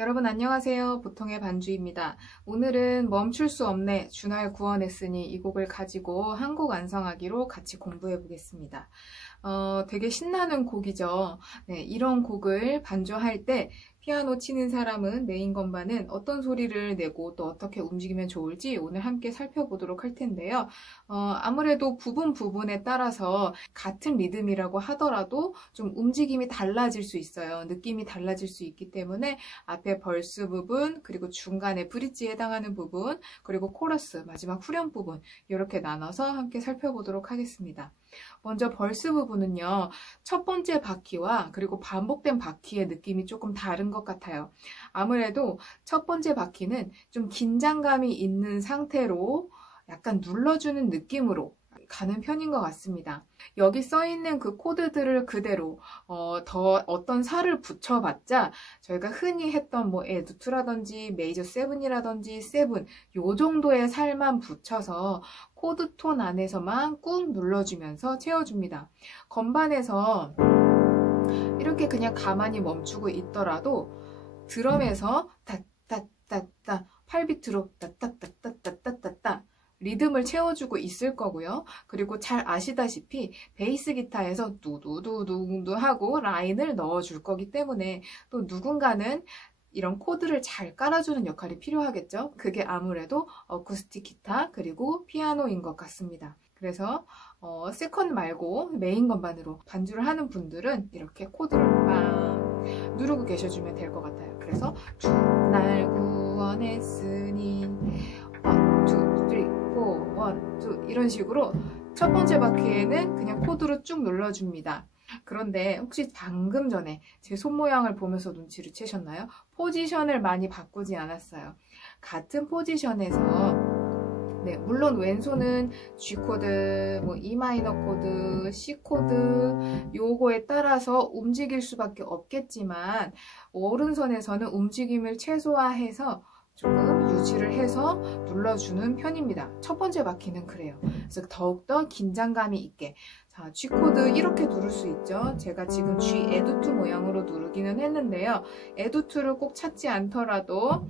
여러분 안녕하세요. 보통의 반주입니다. 오늘은 멈출 수 없네 준할 구원했으니 이 곡을 가지고 한 곡 완성하기로 같이 공부해 보겠습니다. 되게 신나는 곡이죠. 네, 이런 곡을 반주할 때 피아노 치는 사람은 메인 건반은 어떤 소리를 내고 또 어떻게 움직이면 좋을지 오늘 함께 살펴보도록 할 텐데요. 아무래도 부분에 따라서 같은 리듬이라고 하더라도 좀 움직임이 달라질 수 있어요. 느낌이 달라질 수 있기 때문에 앞에 벌스 부분, 그리고 중간에 브릿지에 해당하는 부분, 그리고 코러스, 마지막 후렴 부분 이렇게 나눠서 함께 살펴보도록 하겠습니다. 먼저 벌스 부분은요, 첫 번째 바퀴와 그리고 반복된 바퀴의 느낌이 조금 다른 것 같아요. 아무래도 첫 번째 바퀴는 좀 긴장감이 있는 상태로 약간 눌러주는 느낌으로 가는 편인 것 같습니다. 여기 써있는 그 코드들을 그대로 더 어떤 살을 붙여봤자 저희가 흔히 했던 뭐 에듀2라든지 메이저 7이라든지 7 요 정도의 살만 붙여서 코드 톤 안에서만 꾹 눌러주면서 채워줍니다. 건반에서 이렇게 그냥 가만히 멈추고 있더라도 드럼에서 따따따따 8비트로 따따따따따따따 리듬을 채워주고 있을 거고요. 그리고 잘 아시다시피 베이스 기타에서 두두두두두 하고 라인을 넣어줄 거기 때문에 또 누군가는 이런 코드를 잘 깔아주는 역할이 필요하겠죠. 그게 아무래도 어쿠스틱 기타 그리고 피아노인 것 같습니다. 그래서 세컨 말고 메인 건반으로 반주를 하는 분들은 이렇게 코드를 빵 누르고 계셔주면 될 것 같아요. 그래서 날 구원했으니 1, 2, 3, 4, 1, 2 이런 식으로 첫 번째 바퀴에는 그냥 코드로 쭉 눌러줍니다. 그런데 혹시 방금 전에 제 손 모양을 보면서 눈치를 채셨나요? 포지션을 많이 바꾸지 않았어요. 같은 포지션에서 네, 물론 왼손은 G 코드, 뭐 E 마이너 코드, C 코드 요거에 따라서 움직일 수밖에 없겠지만 오른손에서는 움직임을 최소화해서 조금 유지를 해서 눌러주는 편입니다. 첫 번째 바퀴는 그래요. 그래서 더욱더 긴장감이 있게. 자, G 코드 이렇게 누를 수 있죠. 제가 지금 G 에듀2 모양으로 누르기는 했는데요. 에듀2를 꼭 찾지 않더라도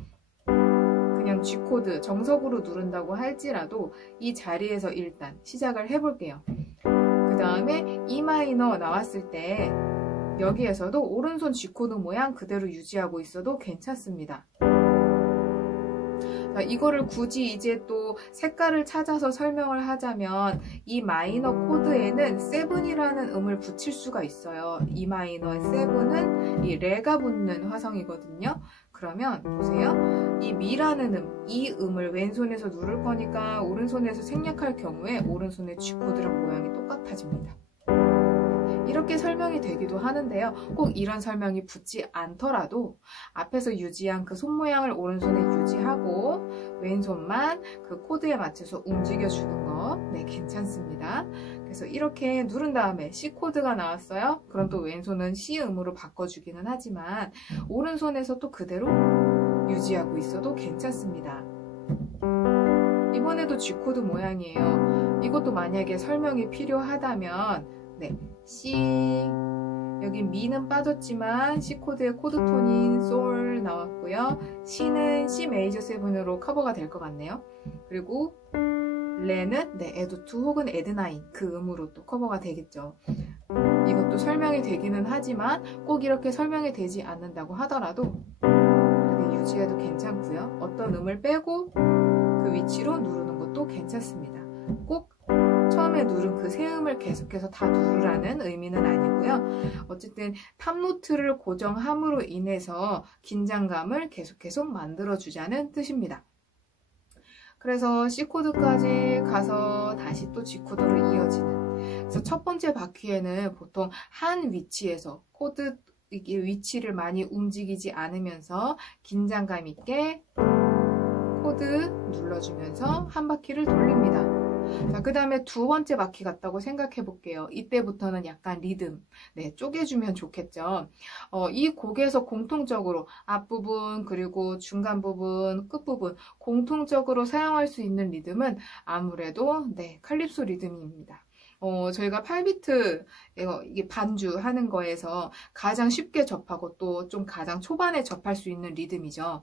그냥 G 코드 정석으로 누른다고 할지라도 이 자리에서 일단 시작을 해볼게요. 그 다음에 E 마이너 나왔을 때 여기에서도 오른손 G 코드 모양 그대로 유지하고 있어도 괜찮습니다. 이거를 굳이 이제 또 색깔을 찾아서 설명을 하자면 이 마이너 코드에는 7이라는 음을 붙일 수가 있어요. 이 마이너의 7은 이 레가 붙는 화성이거든요. 그러면 보세요. 이 미라는 음, 이 음을 왼손에서 누를 거니까 오른손에서 생략할 경우에 오른손의 G 코드랑 모양이 똑같아집니다. 이렇게 설명이 되기도 하는데요. 꼭 이런 설명이 붙지 않더라도 앞에서 유지한 그 손 모양을 오른손에 유지하고 왼손만 그 코드에 맞춰서 움직여주는 거 네, 괜찮습니다. 그래서 이렇게 누른 다음에 C 코드가 나왔어요. 그럼 또 왼손은 C 음으로 바꿔주기는 하지만 오른손에서 또 그대로 유지하고 있어도 괜찮습니다. 이번에도 G 코드 모양이에요. 이것도 만약에 설명이 필요하다면 네, C 여기 미는 빠졌지만 C 코드의 코드 톤인 솔 나왔고요. C는 C 메이저 7으로 커버가 될 것 같네요. 그리고 레는 네, 에듀2 혹은 에드9 그 음으로 또 커버가 되겠죠. 이것도 설명이 되기는 하지만 꼭 이렇게 설명이 되지 않는다고 하더라도 이렇게 유지해도 괜찮고요. 어떤 음을 빼고 그 위치로 누르는 것도 괜찮습니다. 꼭 처음에 누른 그 세 음을 계속해서 다 누르라는 의미는 아니고요. 어쨌든 탑노트를 고정함으로 인해서 긴장감을 계속 만들어주자는 뜻입니다. 그래서 C 코드까지 가서 다시 또 G 코드로 이어지는. 그래서 첫 번째 바퀴에는 보통 한 위치에서 코드 위치를 많이 움직이지 않으면서 긴장감 있게 코드 눌러주면서 한 바퀴를 돌립니다. 자, 그 다음에 두 번째 바퀴 같다고 생각해 볼게요. 이때부터는 약간 리듬, 네, 쪼개주면 좋겠죠. 이 곡에서 공통적으로 앞부분, 그리고 중간 부분, 끝부분, 공통적으로 사용할 수 있는 리듬은 아무래도, 네, 칼립소 리듬입니다. 저희가 8비트 이게 반주하는 거에서 가장 쉽게 접하고 또 좀 가장 초반에 접할 수 있는 리듬이죠.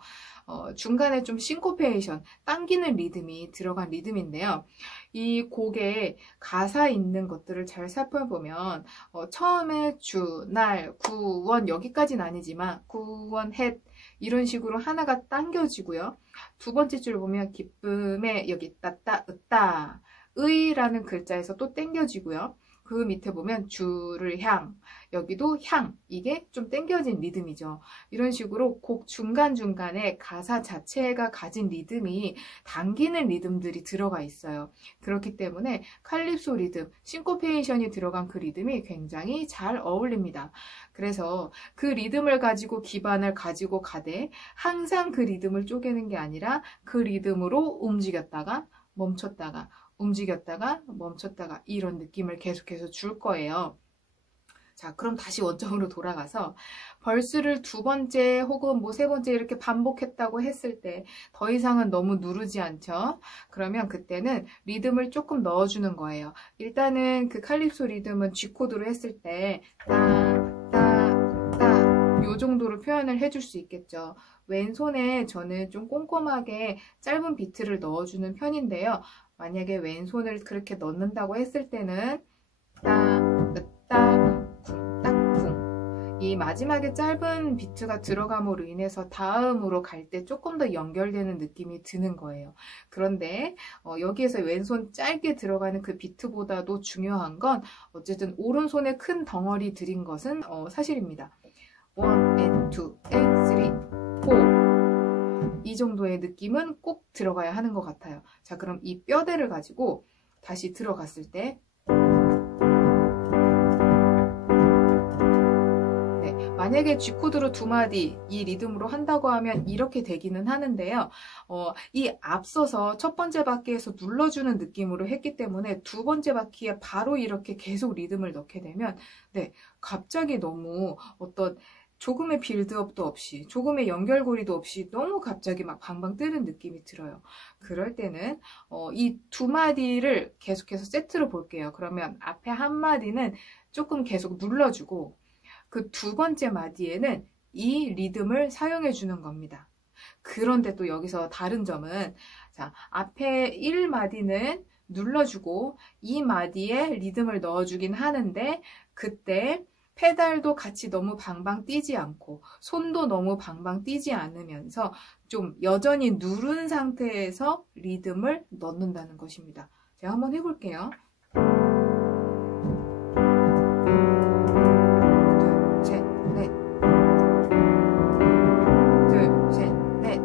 중간에 좀 싱코페이션, 당기는 리듬이 들어간 리듬인데요. 이 곡에 가사 있는 것들을 잘 살펴보면 처음에 주, 날, 구, 원 여기까지는 아니지만 구, 원, 햇 이런 식으로 하나가 당겨지고요. 두 번째 줄 보면 기쁨에 여기 따따, 으따 의라는 글자에서 또 땡겨지고요. 그 밑에 보면 주를 향, 여기도 향, 이게 좀 땡겨진 리듬이죠. 이런 식으로 곡 중간중간에 가사 자체가 가진 리듬이 당기는 리듬들이 들어가 있어요. 그렇기 때문에 칼립소 리듬, 싱코페이션이 들어간 그 리듬이 굉장히 잘 어울립니다. 그래서 그 리듬을 가지고 기반을 가지고 가되 항상 그 리듬을 쪼개는 게 아니라 그 리듬으로 움직였다가 멈췄다가 움직였다가 멈췄다가 이런 느낌을 계속해서 줄 거예요. 자, 그럼 다시 원점으로 돌아가서 벌스를 두 번째 혹은 뭐 세 번째 이렇게 반복했다고 했을 때 더 이상은 너무 누르지 않죠? 그러면 그때는 리듬을 조금 넣어주는 거예요. 일단은 그 칼립소 리듬은 G 코드로 했을 때 따, 따, 따 요 정도로 표현을 해줄 수 있겠죠. 왼손에 저는 좀 꼼꼼하게 짧은 비트를 넣어주는 편인데요. 만약에 왼손을 그렇게 넣는다고 했을 때는 따, 으따, 쿵, 따, 쿵. 이 마지막에 짧은 비트가 들어감으로 인해서 다음으로 갈 때 조금 더 연결되는 느낌이 드는 거예요. 그런데 여기에서 왼손 짧게 들어가는 그 비트보다도 중요한 건 어쨌든 오른손에 큰 덩어리 들인 것은 사실입니다. 1, and 2, and 3, 4 이 정도의 느낌은 꼭 들어가야 하는 것 같아요. 자, 그럼 이 뼈대를 가지고 다시 들어갔을 때 네, 만약에 G코드로 두 마디 이 리듬으로 한다고 하면 이렇게 되기는 하는데요. 이 앞서서 첫 번째 바퀴에서 눌러주는 느낌으로 했기 때문에 두 번째 바퀴에 바로 이렇게 계속 리듬을 넣게 되면 네, 갑자기 너무 어떤 조금의 빌드업도 없이 조금의 연결고리도 없이 너무 갑자기 막 방방 뜨는 느낌이 들어요. 그럴 때는 이 두 마디를 계속해서 세트로 볼게요. 그러면 앞에 한 마디는 조금 계속 눌러주고 그 두 번째 마디에는 이 리듬을 사용해 주는 겁니다. 그런데 또 여기서 다른 점은 자, 앞에 1마디는 눌러주고 2마디에 리듬을 넣어주긴 하는데 그때 페달도 같이 너무 방방 뛰지 않고 손도 너무 방방 뛰지 않으면서 좀 여전히 누른 상태에서 리듬을 넣는다는 것입니다. 제가 한번 해볼게요. 둘, 셋, 넷. 둘, 셋, 넷.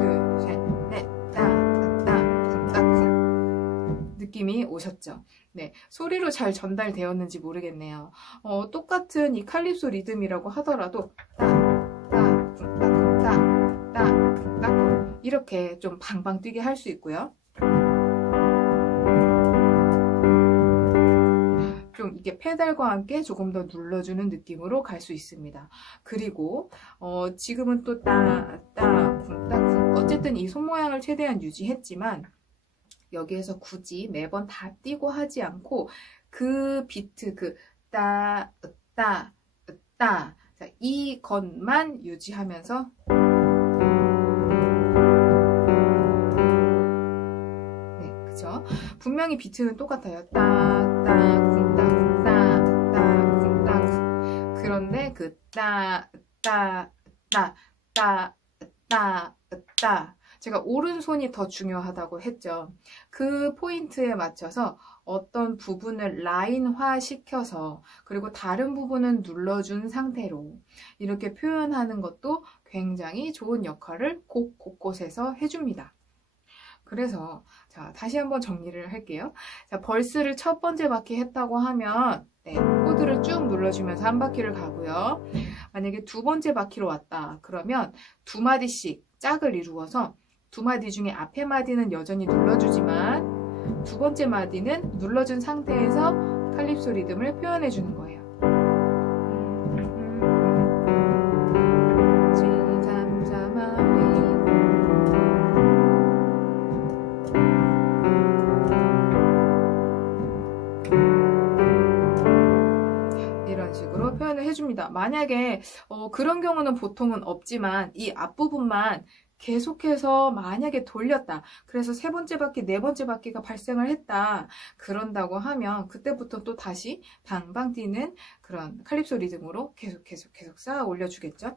둘, 셋, 넷. 따, 따, 따, 쿵. 느낌이 오셨죠? 네, 소리로 잘 전달되었는지 모르겠네요. 똑같은 이 칼립소 리듬이라고 하더라도 따, 따, 쿵, 따, 쿵, 따, 따, 쿵, 따, 쿵 이렇게 좀 방방 뛰게 할 수 있고요. 좀 이게 페달과 함께 조금 더 눌러주는 느낌으로 갈 수 있습니다. 그리고 지금은 또 따, 따, 쿵, 따, 쿵 어쨌든 이 손 모양을 최대한 유지했지만 여기에서 굳이 매번 다 띄고 하지 않고 그 비트, 그 따, 따, 따 이 것만 유지하면서 네, 그죠? 분명히 비트는 똑같아요. 따, 따, 쿵, 따, 쿵, 따, 따, 쿵, 따, 쿵. 그런데 그 따, 따, 따, 따, 따, 따 제가 오른손이 더 중요하다고 했죠. 그 포인트에 맞춰서 어떤 부분을 라인화 시켜서 그리고 다른 부분은 눌러준 상태로 이렇게 표현하는 것도 굉장히 좋은 역할을 곡 곳곳에서 해줍니다. 그래서 자 다시 한번 정리를 할게요. 자, 벌스를 첫 번째 바퀴 했다고 하면 네, 코드를 쭉 눌러주면서 한 바퀴를 가고요. 만약에 두 번째 바퀴로 왔다 그러면 두 마디씩 짝을 이루어서 두 마디 중에 앞에 마디는 여전히 눌러주지만 두 번째 마디는 눌러준 상태에서 칼립소 리듬을 표현해 주는 거예요. 만약에 그런 경우는 보통은 없지만 이 앞부분만 계속해서 만약에 돌렸다. 그래서 세 번째 바퀴, 네 번째 바퀴가 발생을 했다. 그런다고 하면 그때부터 또 다시 방방 뛰는 그런 칼립소 리듬으로 계속 쌓아 올려주겠죠.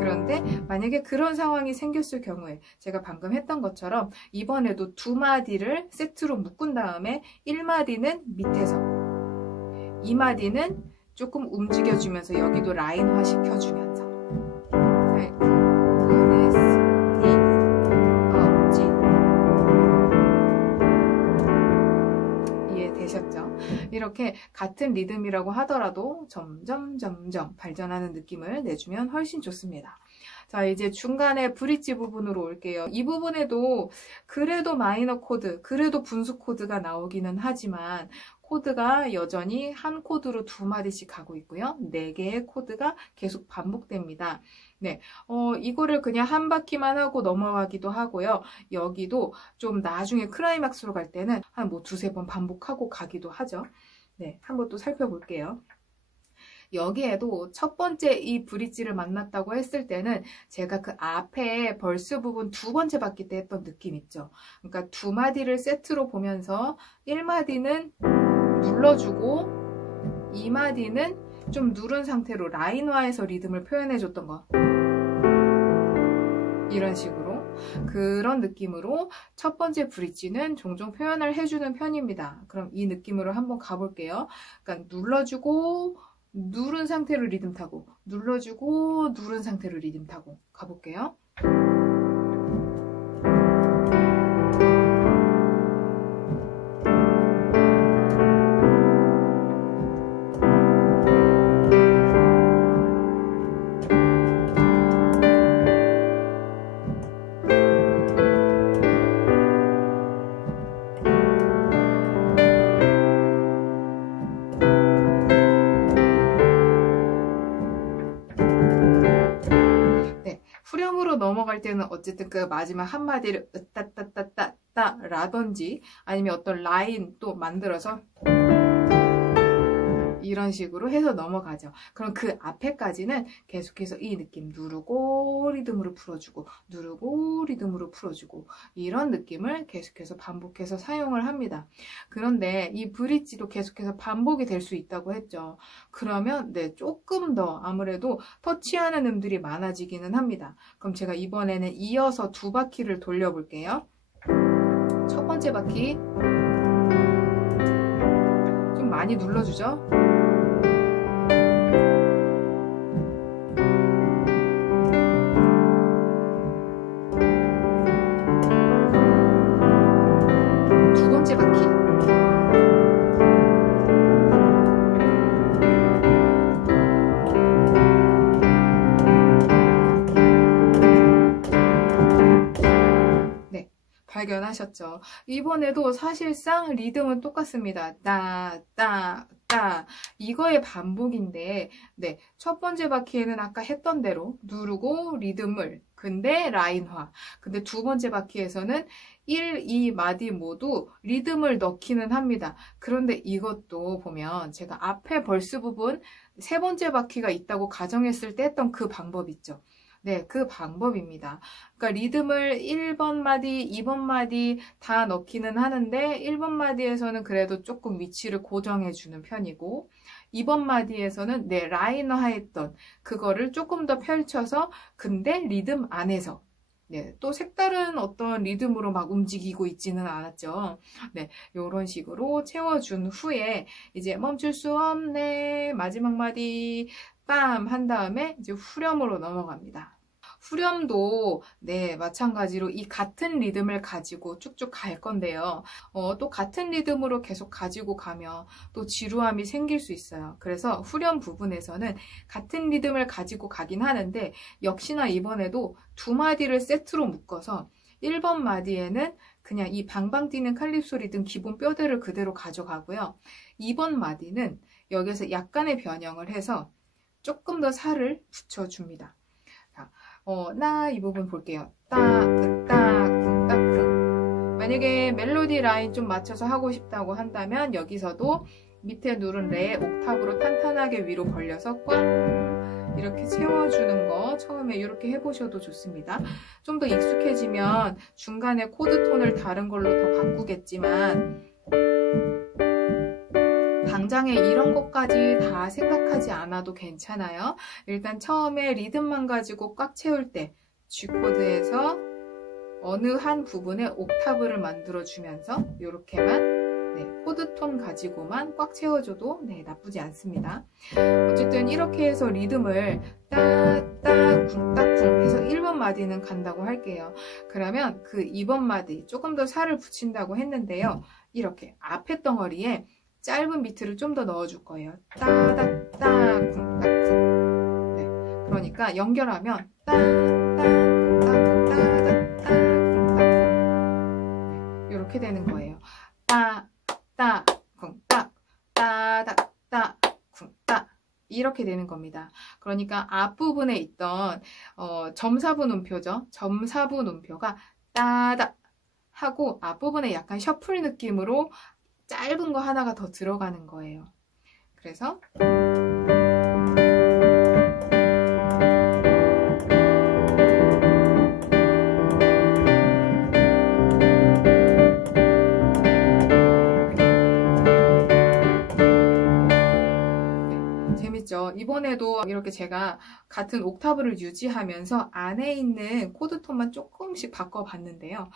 그런데 만약에 그런 상황이 생겼을 경우에 제가 방금 했던 것처럼 이번에도 두 마디를 세트로 묶은 다음에 1마디는 밑에서 2마디는 조금 움직여주면서 여기도 라인화 시켜주면서 이해되셨죠? 이렇게 같은 리듬이라고 하더라도 점점 발전하는 느낌을 내주면 훨씬 좋습니다. 자, 이제 중간에 브릿지 부분으로 올게요. 이 부분에도 그래도 마이너 코드, 그래도 분수 코드가 나오기는 하지만 코드가 여전히 한 코드로 두 마디씩 가고 있고요. 4개의 코드가 계속 반복됩니다. 네, 이거를 그냥 한 바퀴만 하고 넘어가기도 하고요. 여기도 좀 나중에 클라이막스로 갈 때는 한 뭐 두세 번 반복하고 가기도 하죠. 네, 한번 또 살펴볼게요. 여기에도 첫 번째 이 브릿지를 만났다고 했을 때는 제가 그 앞에 벌스 부분 두 번째 바퀴 때 했던 느낌 있죠. 그러니까 두 마디를 세트로 보면서 1마디는 눌러주고 2마디는 좀 누른 상태로 라인화해서 리듬을 표현해줬던 거. 이런 식으로 그런 느낌으로 첫 번째 브릿지는 종종 표현을 해주는 편입니다. 그럼 이 느낌으로 한번 가볼게요. 그러니까 눌러주고 누른 상태로 리듬 타고 눌러주고 누른 상태로 리듬 타고 가볼게요. 후렴으로 넘어갈 때는 어쨌든 그 마지막 한마디를 으따따따따따 라든지 아니면 어떤 라인 또 만들어서 이런 식으로 해서 넘어가죠. 그럼 그 앞에까지는 계속해서 이 느낌 누르고 리듬으로 풀어주고 누르고 리듬으로 풀어주고 이런 느낌을 계속해서 반복해서 사용을 합니다. 그런데 이 브릿지도 계속해서 반복이 될 수 있다고 했죠. 그러면 네, 조금 더 아무래도 터치하는 음들이 많아지기는 합니다. 그럼 제가 이번에는 이어서 두 바퀴를 돌려볼게요. 첫 번째 바퀴 좀 많이 눌러주죠. 두 번째 바퀴 발견하셨죠? 이번에도 사실상 리듬은 똑같습니다. 따, 따, 따. 이거의 반복인데, 네. 첫 번째 바퀴에는 아까 했던 대로 누르고 리듬을, 근데 라인화. 근데 두 번째 바퀴에서는 1, 2 마디 모두 리듬을 넣기는 합니다. 그런데 이것도 보면 제가 앞에 벌스 부분 세 번째 바퀴가 있다고 가정했을 때 했던 그 방법 있죠? 네, 그 방법입니다. 그러니까 리듬을 1번 마디, 2번 마디 다 넣기는 하는데 1번 마디에서는 그래도 조금 위치를 고정해 주는 편이고 2번 마디에서는 네, 라인화 했던 그거를 조금 더 펼쳐서 근데 리듬 안에서 네, 또 색다른 어떤 리듬으로 막 움직이고 있지는 않았죠. 네, 요런 식으로 채워준 후에 이제 멈출 수 없네 마지막 마디 빰 한 다음에 이제 후렴으로 넘어갑니다. 후렴도 네 마찬가지로 이 같은 리듬을 가지고 쭉쭉 갈 건데요. 또 같은 리듬으로 계속 가지고 가면 또 지루함이 생길 수 있어요. 그래서 후렴 부분에서는 같은 리듬을 가지고 가긴 하는데 역시나 이번에도 두 마디를 세트로 묶어서 1번 마디에는 그냥 이 방방 뛰는 칼립소 리듬 기본 뼈대를 그대로 가져가고요. 2번 마디는 여기서 약간의 변형을 해서 조금 더 살을 붙여줍니다. 자, 나 이 부분 볼게요. 만약에 멜로디 라인 좀 맞춰서 하고 싶다고 한다면 여기서도 밑에 누른 레 옥탑으로 탄탄하게 위로 벌려서 꽝 이렇게 채워주는 거 처음에 이렇게 해보셔도 좋습니다. 좀 더 익숙해지면 중간에 코드 톤을 다른 걸로 더 바꾸겠지만 당장에 이런 것까지 다 생각하지 않아도 괜찮아요. 일단 처음에 리듬만 가지고 꽉 채울 때 G코드에서 어느 한 부분에 옥타브를 만들어주면서 이렇게만 코드톤 가지고만 꽉 채워줘도 나쁘지 않습니다. 어쨌든 이렇게 해서 리듬을 따따 쿵따쿵 해서 1번 마디는 간다고 할게요. 그러면 그 2번 마디 조금 더 살을 붙인다고 했는데요. 이렇게 앞에 덩어리에 짧은 비트를 좀 더 넣어줄 거예요. 따다따 쿵따쿵. 그러니까 연결하면 따따 쿵따쿵 따다따 쿵따쿵 이렇게 되는 거예요. 따 따, 쿵, 따, 따, 따, 쿵, 따 이렇게 되는 겁니다. 그러니까 앞부분에 있던 점사부 음표죠. 점사부 음표가 따다 하고 앞부분에 약간 셔플 느낌으로 짧은 거 하나가 더 들어가는 거예요. 그래서 이번에도 이렇게 제가 같은 옥타브를 유지하면서 안에 있는 코드톤만 조금씩 바꿔봤는데요.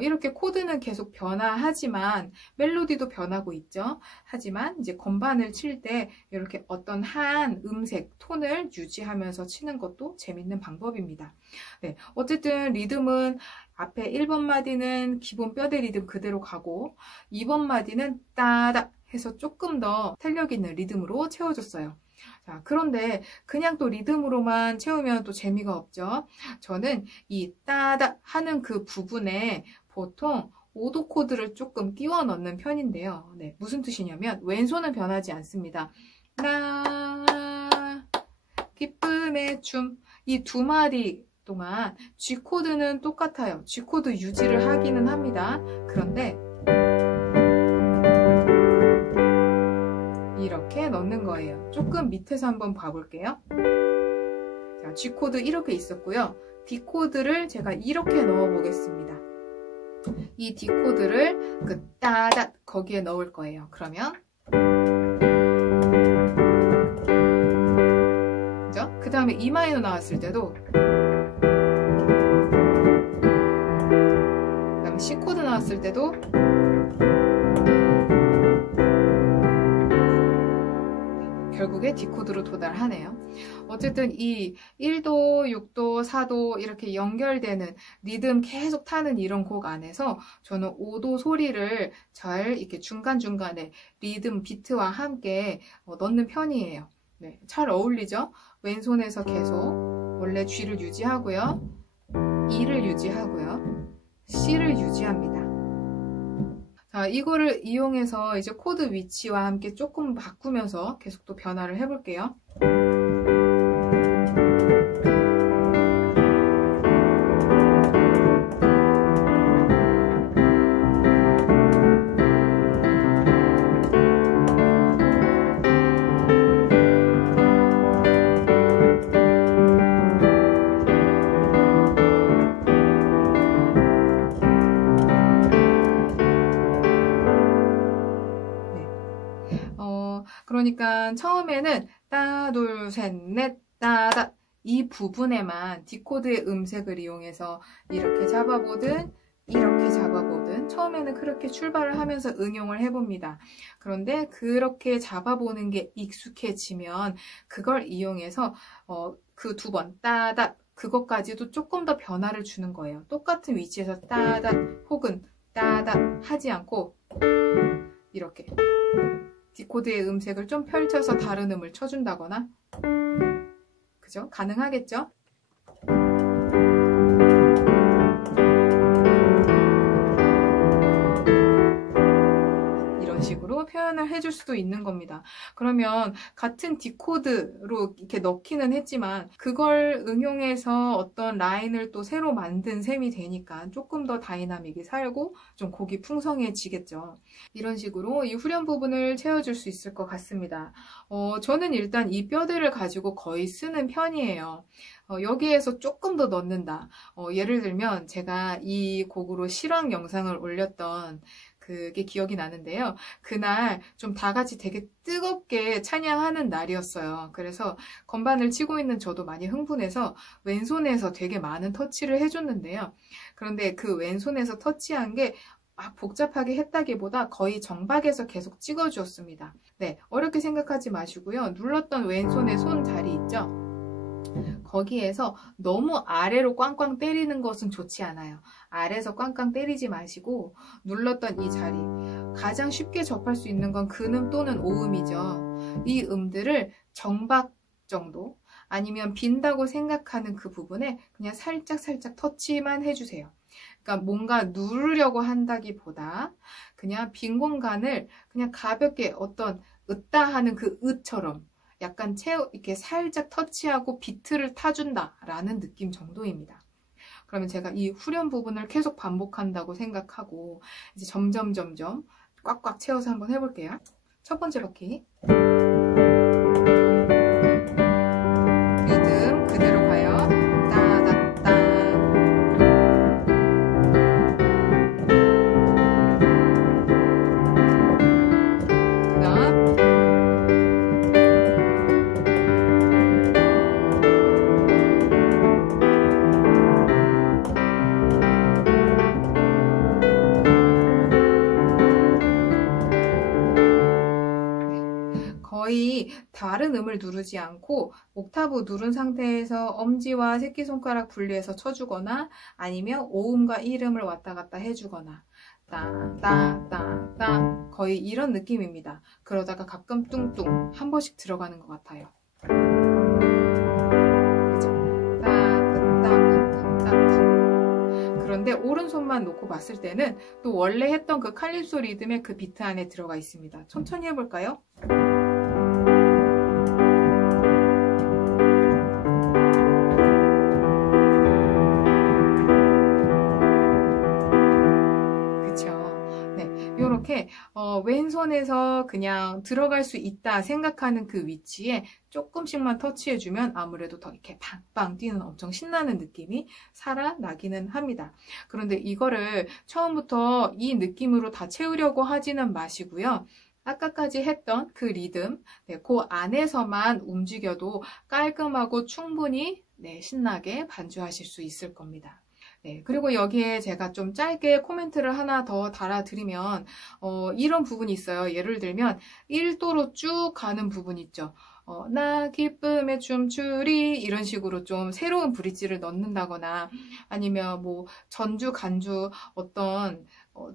이렇게 코드는 계속 변화하지만 멜로디도 변하고 있죠. 하지만 이제 건반을 칠 때 이렇게 어떤 한 음색, 톤을 유지하면서 치는 것도 재밌는 방법입니다. 어쨌든 리듬은 앞에 1번 마디는 기본 뼈대 리듬 그대로 가고 2번 마디는 따다 해서 조금 더 탄력 있는 리듬으로 채워줬어요. 자, 그런데 그냥 또 리듬으로만 채우면 또 재미가 없죠. 저는 이 따다 하는 그 부분에 보통 5도 코드를 조금 끼워 넣는 편인데요. 무슨 뜻이냐면 왼손은 변하지 않습니다. 나 기쁨의 춤 이 두 마디 동안 G 코드는 똑같아요. G 코드 유지를 하기는 합니다. 그런데 이렇게 넣는 거예요. 조금 밑에서 한번 봐볼게요. 자, G 코드 이렇게 있었고요. D 코드를 제가 이렇게 넣어 보겠습니다. 이 D 코드를 그 따다 거기에 넣을 거예요. 그러면 그죠? 그 다음에 E 마이너 나왔을 때도 그 다음에 C 코드 나왔을 때도 결국에 D 코드로 도달하네요. 어쨌든 이 1도, 6도, 4도 이렇게 연결되는 리듬 계속 타는 이런 곡 안에서 저는 5도 소리를 잘 이렇게 중간중간에 리듬 비트와 함께 넣는 편이에요. 잘 어울리죠? 왼손에서 계속 원래 G를 유지하고요. E를 유지하고요. C를 유지합니다. 자, 이거를 이용해서 이제 코드 위치와 함께 조금 바꾸면서 계속 또 변화를 해볼게요. 그러니까 처음에는 따, 둘, 셋, 넷, 따다 이 부분에만 D 코드의 음색을 이용해서 이렇게 잡아보든 이렇게 잡아보든 처음에는 그렇게 출발을 하면서 응용을 해봅니다. 그런데 그렇게 잡아보는 게 익숙해지면 그걸 이용해서 그 두 번 따다 그것까지도 조금 더 변화를 주는 거예요. 똑같은 위치에서 따다 혹은 따다 하지 않고 이렇게 D 코드의 음색을 좀 펼쳐서 다른 음을 쳐준다거나 그죠? 가능하겠죠? 이런 식으로 표현을 해줄 수도 있는 겁니다. 그러면 같은 D코드로 이렇게 넣기는 했지만 그걸 응용해서 어떤 라인을 또 새로 만든 셈이 되니까 조금 더 다이나믹이 살고 좀 곡이 풍성해지겠죠. 이런 식으로 이 후렴 부분을 채워줄 수 있을 것 같습니다. 저는 일단 이 뼈대를 가지고 거의 쓰는 편이에요. 여기에서 조금 더 넣는다. 예를 들면 제가 이 곡으로 실황 영상을 올렸던 그게 기억이 나는데요. 그날 좀 다 같이 되게 뜨겁게 찬양하는 날이었어요. 그래서 건반을 치고 있는 저도 많이 흥분해서 왼손에서 되게 많은 터치를 해줬는데요. 그런데 그 왼손에서 터치한 게 막 복잡하게 했다기보다 거의 정박에서 계속 찍어주었습니다. 네, 어렵게 생각하지 마시고요. 눌렀던 왼손의 손 자리 있죠? 거기에서 너무 아래로 꽝꽝 때리는 것은 좋지 않아요. 아래에서 꽝꽝 때리지 마시고 눌렀던 이 자리, 가장 쉽게 접할 수 있는 건 근음 또는 오음이죠. 이 음들을 정박 정도 아니면 빈다고 생각하는 그 부분에 그냥 살짝 터치만 해주세요. 그러니까 뭔가 누르려고 한다기보다 그냥 빈 공간을 그냥 가볍게 어떤 으따 하는 그 으처럼 약간 이렇게 살짝 터치하고 비트를 타준다라는 느낌 정도입니다. 그러면 제가 이 후렴 부분을 계속 반복한다고 생각하고 이제 점점 꽉꽉 채워서 한번 해볼게요. 첫 번째 럭키. 리듬 그대로 가요. 따다따. 그다음 거의 다른 음을 누르지 않고 옥타브 누른 상태에서 엄지와 새끼손가락 분리해서 쳐주거나 아니면 오음과 1음을 왔다 갔다 해주거나 따 거의 이런 느낌입니다. 그러다가 가끔 뚱뚱 한 번씩 들어가는 것 같아요. 그런데 오른손만 놓고 봤을 때는 또 원래 했던 그 칼립소 리듬의 그 비트 안에 들어가 있습니다. 천천히 해볼까요? 이렇게 왼손에서 그냥 들어갈 수 있다 생각하는 그 위치에 조금씩만 터치해주면 아무래도 더 이렇게 빵빵 뛰는 엄청 신나는 느낌이 살아나기는 합니다. 그런데 이거를 처음부터 이 느낌으로 다 채우려고 하지는 마시고요. 아까까지 했던 그 리듬, 그 안에서만 움직여도 깔끔하고 충분히 신나게 반주하실 수 있을 겁니다. 그리고 여기에 제가 좀 짧게 코멘트를 하나 더 달아드리면 이런 부분이 있어요. 예를 들면 1도로 쭉 가는 부분 있죠. 나 기쁨에 춤추리 이런 식으로 좀 새로운 브릿지를 넣는다거나 아니면 뭐 전주 간주 어떤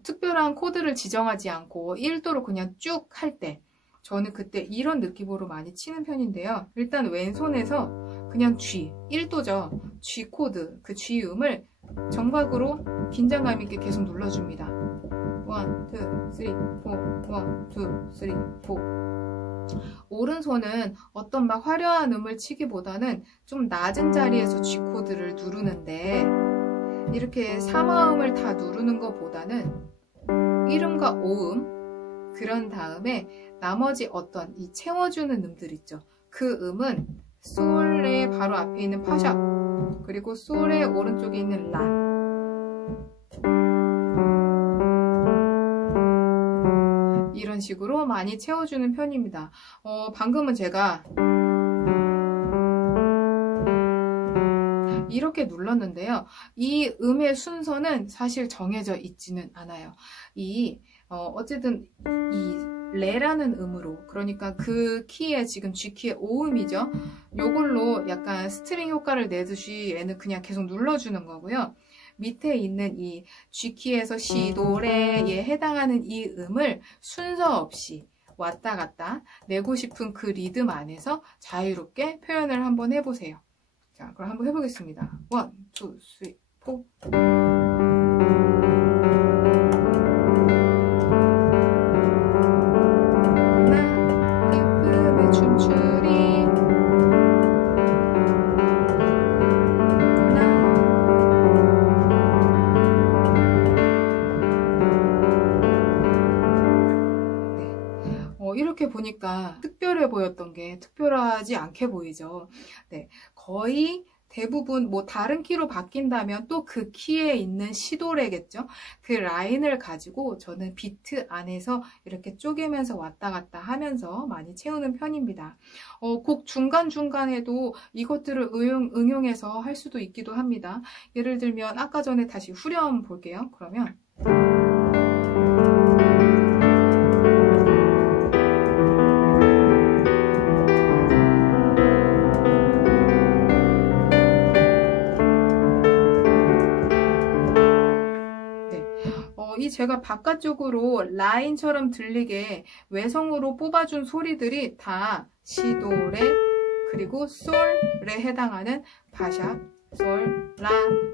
특별한 코드를 지정하지 않고 1도로 그냥 쭉 할 때 저는 그때 이런 느낌으로 많이 치는 편인데요. 일단 왼손에서 그냥 G, 1도죠. G 코드, 그 G 음을 정박으로 긴장감 있게 계속 눌러줍니다. 1, 2, 3, 4, 1, 2, 3, 4. 오른손은 어떤 막 화려한 음을 치기보다는 좀 낮은 자리에서 G 코드를 누르는데 이렇게 3화음을 다 누르는 것보다는 1음과 5음 그런 다음에 나머지 어떤 이 채워주는 음들 있죠. 그 음은 솔의 바로 앞에 있는 파샵 그리고 솔의 오른쪽에 있는 라 이런 식으로 많이 채워주는 편입니다. 방금은 제가 이렇게 눌렀는데요. 이 음의 순서는 사실 정해져 있지는 않아요. 어쨌든 이 레라는 음으로 그러니까 그 키에 지금 G키의 5음이죠. 요걸로 약간 스트링 효과를 내듯이 얘는 그냥 계속 눌러주는 거고요. 밑에 있는 이 G키에서 시, 도, 레에 해당하는 이 음을 순서 없이 왔다 갔다 내고 싶은 그 리듬 안에서 자유롭게 표현을 한번 해보세요. 자, 그럼 한번 해보겠습니다. 1, 2, 3, 4. 보니까 특별해 보였던 게 특별하지 않게 보이죠. 네, 거의 대부분 뭐 다른 키로 바뀐다면 또 그 키에 있는 시도래겠죠. 그 라인을 가지고 저는 비트 안에서 이렇게 쪼개면서 왔다 갔다 하면서 많이 채우는 편입니다. 곡 중간중간에도 이것들을 응용해서 할 수도 있기도 합니다. 예를 들면 아까 전에 다시 후렴 볼게요. 그러면 이 제가 바깥쪽으로 라인처럼 들리게 외성으로 뽑아준 소리들이 다 시도레 그리고 솔에 해당하는 파샵, 솔, 라,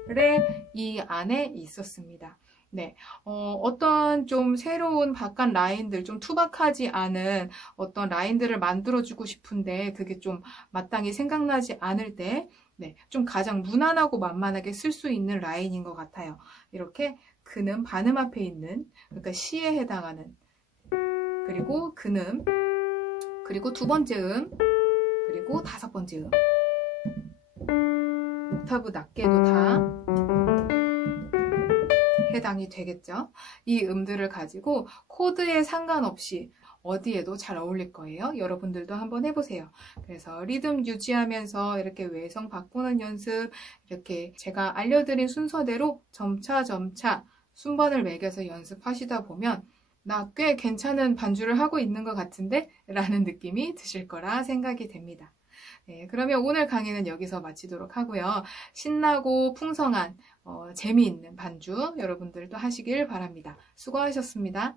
레 이 안에 있었습니다. 네, 어떤 좀 새로운 바깥 라인들, 좀 투박하지 않은 어떤 라인들을 만들어주고 싶은데 그게 좀 마땅히 생각나지 않을 때 네, 좀 가장 무난하고 만만하게 쓸 수 있는 라인인 것 같아요. 이렇게 그는 반음 앞에 있는, 그러니까 시에 해당하는, 그리고 근음, 그리고 두 번째 음, 그리고 다섯 번째 음. 옥타브 낮게도 다 해당이 되겠죠. 이 음들을 가지고 코드에 상관없이 어디에도 잘 어울릴 거예요. 여러분들도 한번 해보세요. 그래서 리듬 유지하면서 이렇게 외성 바꾸는 연습, 이렇게 제가 알려드린 순서대로 점차 순번을 매겨서 연습하시다 보면 나 꽤 괜찮은 반주를 하고 있는 것 같은데? 라는 느낌이 드실 거라 생각이 됩니다. 네, 그러면 오늘 강의는 여기서 마치도록 하고요. 신나고 풍성한 재미있는 반주 여러분들도 하시길 바랍니다. 수고하셨습니다.